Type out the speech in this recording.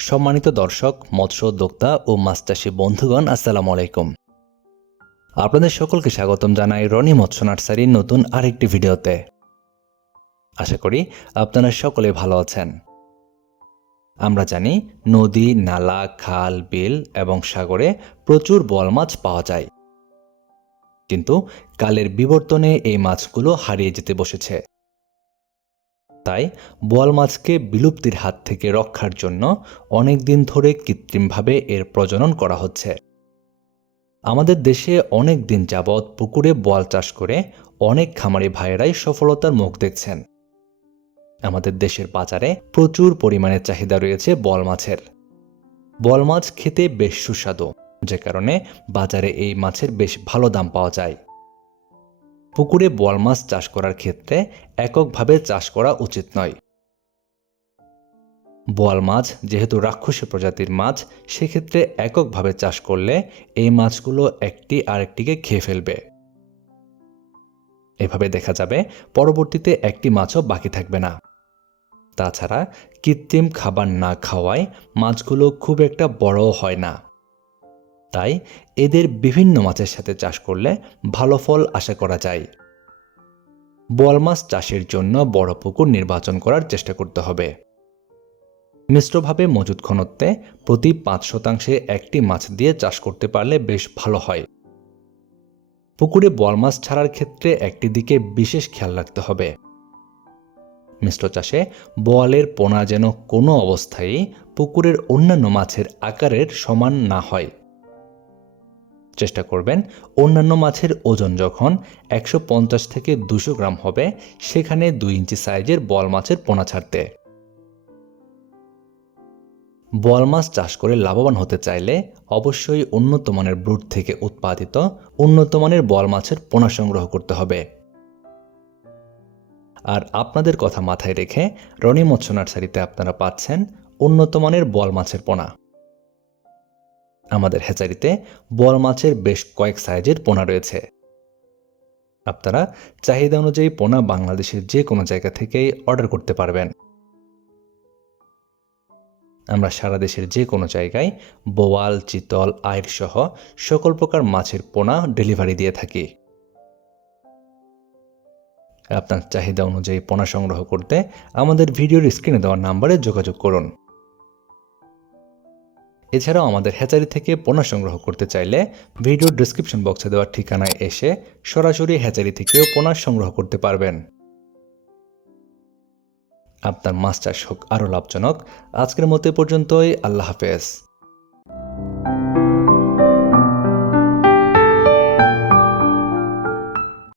সম্মানিত দর্শক, মৎস্য উদ্যোক্তা ও মাছ চাষী বন্ধুগণ, আসসালামু আলাইকুম। আপনাদের সকলকে স্বাগতম জানাই রনি মৎস্য নার্সারির নতুন আরেকটি ভিডিওতে। আশা করি আপনারা সকলে ভালো আছেন। আমরা জানি, নদী, নালা, খাল, বিল এবং সাগরে প্রচুর বল মাছ পাওয়া যায়। কিন্তু কালের বিবর্তনে এই মাছগুলো হারিয়ে যেতে বসেছে। তাই বোয়াল মাছকে বিলুপ্তির হাত থেকে রক্ষার জন্য অনেক দিন ধরে কৃত্রিমভাবে এর প্রজনন করা হচ্ছে। আমাদের দেশে অনেক দিন যাবৎ পুকুরে বোয়াল চাষ করে অনেক খামারি ভাইয়েরাই সফলতার মুখ দেখছেন। আমাদের দেশের বাজারে প্রচুর পরিমাণে চাহিদা রয়েছে বল মাছের। বল মাছ খেতে বেশ সুস্বাদু, যে কারণে বাজারে এই মাছের বেশ ভালো দাম পাওয়া যায়। পুকুরে বোয়াল মাছ চাষ করার ক্ষেত্রে এককভাবে চাষ করা উচিত নয়। বোয়াল মাছ যেহেতু রাক্ষসী প্রজাতির মাছ, সেক্ষেত্রে এককভাবে চাষ করলে এই মাছগুলো একটি আরেকটিকে খেয়ে ফেলবে। এভাবে দেখা যাবে পরবর্তীতে একটি মাছও বাকি থাকবে না। তাছাড়া কৃত্রিম খাবার না খাওয়ায় মাছগুলো খুব একটা বড়ও হয় না। তাই এদের বিভিন্ন মাছের সাথে চাষ করলে ভালো ফল আশা করা যায়। বোয়াল মাছ চাষের জন্য বড় পুকুর নির্বাচন করার চেষ্টা করতে হবে। মিশ্রভাবে মজুদ ঘনত্বে প্রতি পাঁচ শতাংশে একটি মাছ দিয়ে চাষ করতে পারলে বেশ ভালো হয়। পুকুরে বোয়াল মাছ ছাড়ার ক্ষেত্রে একটি দিকে বিশেষ খেয়াল রাখতে হবে। মিশ্র চাষে বোয়ালের পোনা যেন কোনো অবস্থায় পুকুরের অন্যান্য মাছের আকারের সমান না হয়। চেষ্টা করবেন। অন্যান্য মাছের ওজন যখন একশো পঞ্চাশ থেকে দুশো গ্রাম হবে, সেখানে দুই ইঞ্চি সাইজের বল মাছের পোনা ছাড়তে। বল মাছ চাষ করে লাভবান হতে চাইলে অবশ্যই উন্নত মানের ব্রুড থেকে উৎপাদিত উন্নত মানের বল মাছের পোনা সংগ্রহ করতে হবে। আর আপনাদের কথা মাথায় রেখে রনি মৎস্য নার্সারিতে আপনারা পাচ্ছেন উন্নত মানের বল মাছের পোনা। আমাদের হ্যাচারিতে বল মাছের বেশ কয়েক সাইজের পোনা রয়েছে। আপনারা চাহিদা অনুযায়ী পোনা বাংলাদেশের যে কোনো জায়গা থেকেই অর্ডার করতে পারবেন। আমরা সারা দেশের যে কোনো জায়গায় বোয়াল, চিতল আয়ের সহ সকল প্রকার মাছের পোনা ডেলিভারি দিয়ে থাকি। আপনার চাহিদা অনুযায়ী পোনা সংগ্রহ করতে আমাদের ভিডিওর স্ক্রিনে দেওয়া নাম্বারে যোগাযোগ করুন। এছাড়াও আমাদের হ্যাচারি থেকে পোনা সংগ্রহ করতে চাইলে ভিডিওর ডিসক্রিপশন বক্সে দেওয়ার ঠিকানায় এসে সরাসরি হ্যাচারি থেকেও পোনা সংগ্রহ করতে পারবেন। আপনার মাছ চাষ হোক আরও লাভজনক। আজকের মতো পর্যন্তই। আল্লাহ হাফেজ।